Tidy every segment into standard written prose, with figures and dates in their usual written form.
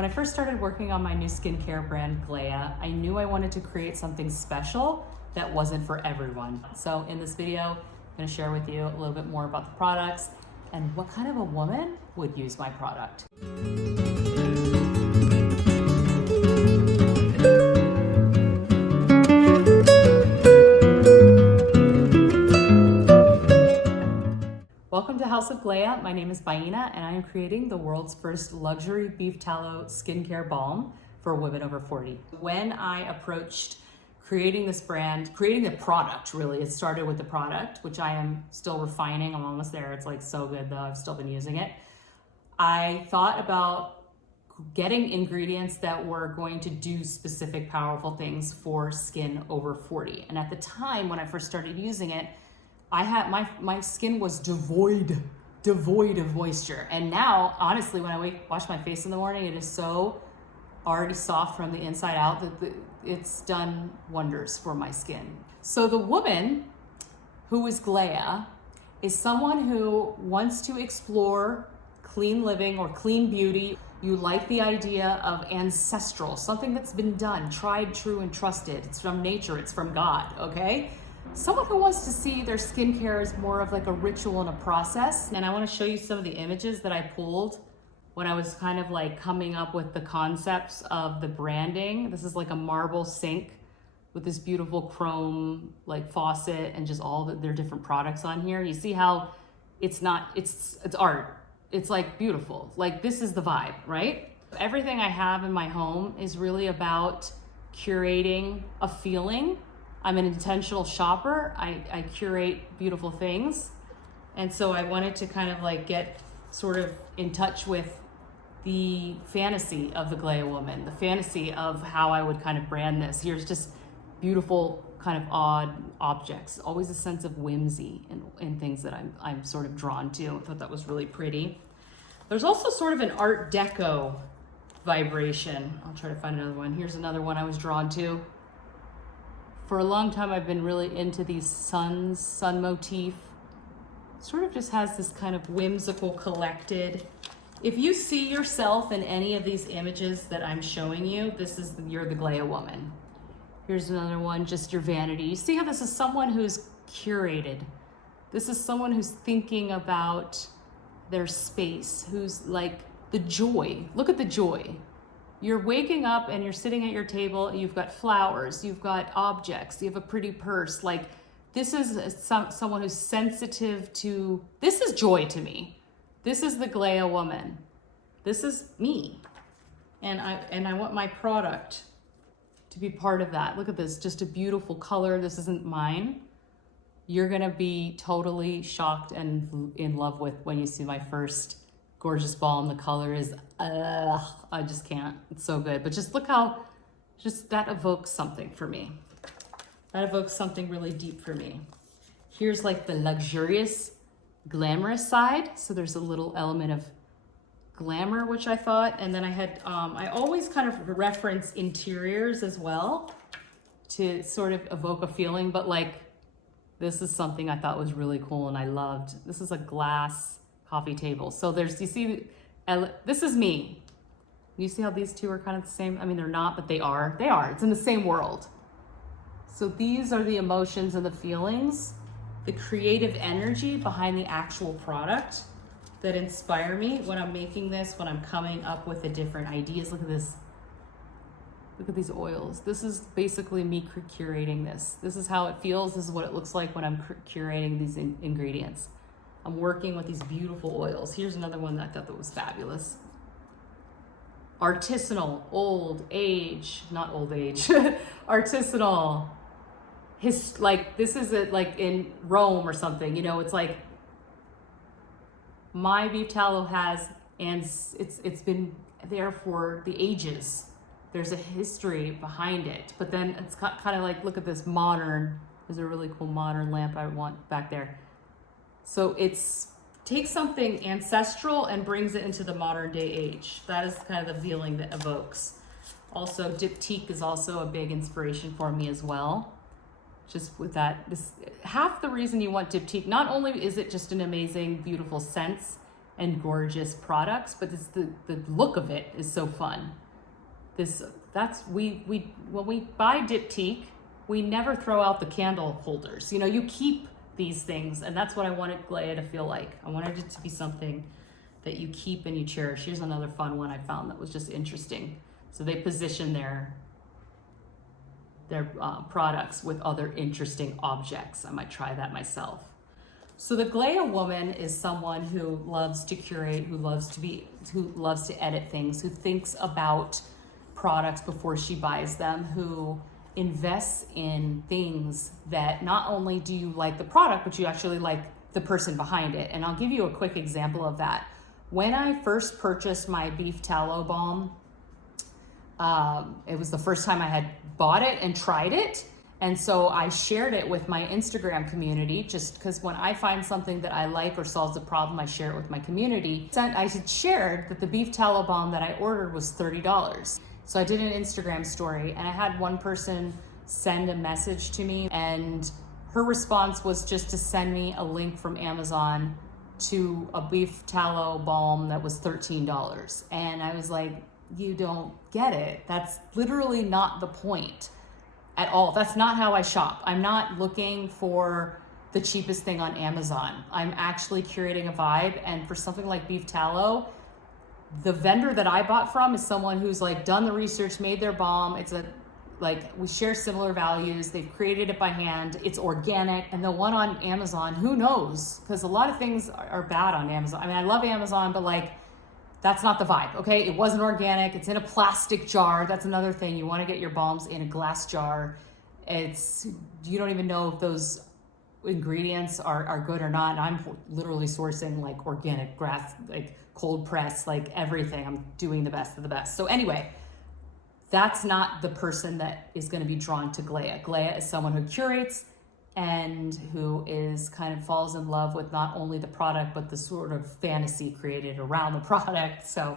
When I first started working on my new skincare brand, Glea, I knew I wanted to create something special that wasn't for everyone. So in this video, I'm gonna share with you a little bit more about the products and what kind of a woman would use my product. Welcome to House of Gléa. My name is Baina and I am creating the world's first luxury beef tallow skincare balm for women over 40. When I approached creating this brand, creating the product really, it started with the product, which I am still refining. I'm almost there. It's like so good though. I've still been using it. I thought about getting ingredients that were going to do specific powerful things for skin over 40. And at the time when I first started using it, I had my skin was devoid of moisture. And now, honestly, when I wash my face in the morning, it is so already soft from the inside out that it's done wonders for my skin. So the woman who is Glea is someone who wants to explore clean living or clean beauty. You like the idea of ancestral, something that's been done, tried, true, and trusted. It's from nature, it's from God, okay? Someone who wants to see their skincare as more of like a ritual and a process. And I want to show you some of the images that I pulled when I was kind of like coming up with the concepts of the branding. This is like a marble sink with this beautiful chrome like faucet and just all their different products on here. You see how it's art. It's like beautiful. Like this is the vibe, right? Everything I have in my home is really about curating a feeling. I'm an intentional shopper. I curate beautiful things. And so I wanted to kind of like get sort of in touch with the fantasy of the Glea woman, the fantasy of how I would kind of brand this. Here's just beautiful kind of odd objects, always a sense of whimsy in things that I'm sort of drawn to. I thought that was really pretty. There's also sort of an Art Deco vibration. I'll try to find another one. Here's another one I was drawn to. For a long time, I've been really into these sun motif. Sort of just has this kind of whimsical, collected. If you see yourself in any of these images that I'm showing you, you're the Glea woman. Here's another one, just your vanity. You see how this is someone who's curated. This is someone who's thinking about their space, who's like the joy. Look at the joy. You're waking up and you're sitting at your table, you've got flowers, you've got objects, you have a pretty purse. Like this is someone who's sensitive to, this is joy to me. This is the Glea woman. This is me. And I want my product to be part of that. Look at this, just a beautiful color. This isn't mine. You're gonna be totally shocked and in love with when you see my first gorgeous balm. The color is, I just can't. It's so good. But just look how, that evokes something for me. That evokes something really deep for me. Here's like the luxurious, glamorous side. So there's a little element of glamour, which I thought. And then I had, I always kind of reference interiors as well to sort of evoke a feeling. But like, this is something I thought was really cool and I loved. This is a glass coffee table. So you see, this is me. You see how these two are kind of the same? I mean, they're not, but they are. It's in the same world. So these are the emotions and the feelings, the creative energy behind the actual product that inspire me when I'm making this, when I'm coming up with the different ideas. Look at this. Look at these oils. This is basically me curating this. This is how it feels. This is what it looks like when I'm curating these ingredients. I'm working with these beautiful oils. Here's another one that I thought that was fabulous. Artisanal, not old age, artisanal. Like this is like in Rome or something, you know, it's like my beef tallow has, and it's been there for the ages. There's a history behind it, but then it's kind of like, look at this modern, there's a really cool modern lamp I want back there. So takes something ancestral and brings it into the modern day age. That is kind of the feeling that evokes. Also, diptyque is also a big inspiration for me as well. Just with that, half the reason you want diptyque, not only is it just an amazing, beautiful sense and gorgeous products, but it's the look of it is so fun. When we buy diptyque, we never throw out the candle holders. You know, you keep these things, and that's what I wanted Glea to feel like. I wanted it to be something that you keep and you cherish. Here's another fun one I found that was just interesting. So they position their products with other interesting objects. I might try that myself. So the Glea woman is someone who loves to curate, who loves to edit things, who thinks about products before she buys them, who invests in things that not only do you like the product, but you actually like the person behind it. And I'll give you a quick example of that. When I first purchased my beef tallow balm, it was the first time I had bought it and tried it. And so I shared it with my Instagram community, just because when I find something that I like or solves a problem, I share it with my community. I had shared that the beef tallow balm that I ordered was $30. So I did an Instagram story, and I had one person send a message to me, and her response was just to send me a link from Amazon to a beef tallow balm that was $13. And I was like, you don't get it. That's literally not the point at all. That's not how I shop. I'm not looking for the cheapest thing on Amazon. I'm actually curating a vibe. And for something like beef tallow, the vendor that I bought from is someone who's like done the research, made their balm. We share similar values. They've created it by hand. It's organic. And the one on Amazon, who knows? Because a lot of things are bad on Amazon. I mean, I love Amazon, but that's not the vibe, okay? It wasn't organic. It's in a plastic jar. That's another thing. You want to get your balms in a glass jar. You don't even know if those ingredients are good or not. And I'm literally sourcing organic grass, cold press, everything. I'm doing the best of the best. So anyway, that's not the person that is going to be drawn to Glea. Glea is someone who curates and who falls in love with not only the product, but the sort of fantasy created around the product. So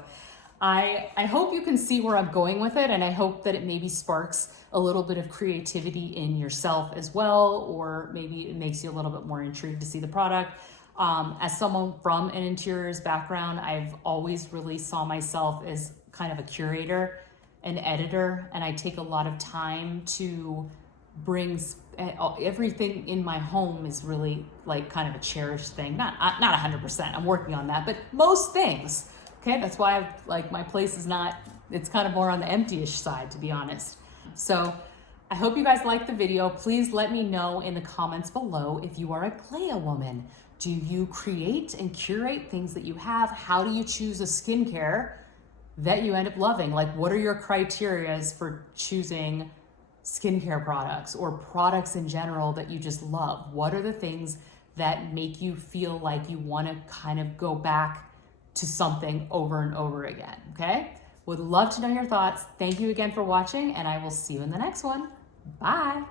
I hope you can see where I'm going with it, and I hope that it maybe sparks a little bit of creativity in yourself as well, or maybe it makes you a little bit more intrigued to see the product. As someone from an interiors background, I've always really saw myself as kind of a curator, an editor, and I take a lot of time to bring everything in my home is really kind of a cherished thing. Not 100%, I'm working on that, but most things, okay? That's why my place is not, it's kind of more on the empty-ish side, to be honest. So I hope you guys liked the video. Please let me know in the comments below if you are a Glea woman. Do you create and curate things that you have? How do you choose a skincare that you end up loving? What are your criterias for choosing skincare products or products in general that you just love? What are the things that make you feel like you want to kind of go back to something over and over again? Okay? Would love to know your thoughts. Thank you again for watching, and I will see you in the next one. Bye.